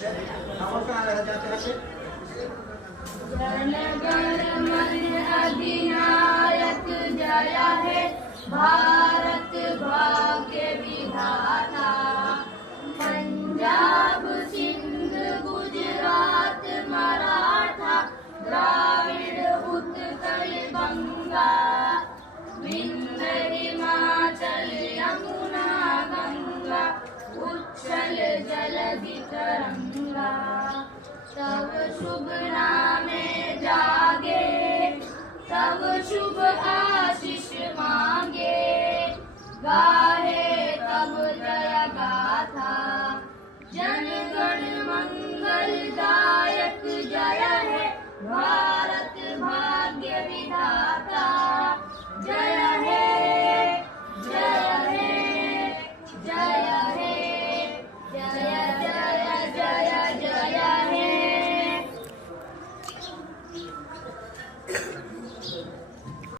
और कहाँ लगा जाते हैं? जन गण मन अधिनायक जय है भारत भाग्य विधाता। पंजाब सिंध गुजरात मराठा द्राविड़ उत्कल गंगा विंध्य हिमाचल यमुना गंगा उच्छल जलधि तरंगा। तब शुभ नामे जागे तब शुभ आशीष मांगे गाहे तब जय गाथा। जन गण मंगलदायक जय है भारत भाग्य विधाता। जय है जय है जय है जय जय जय जय है।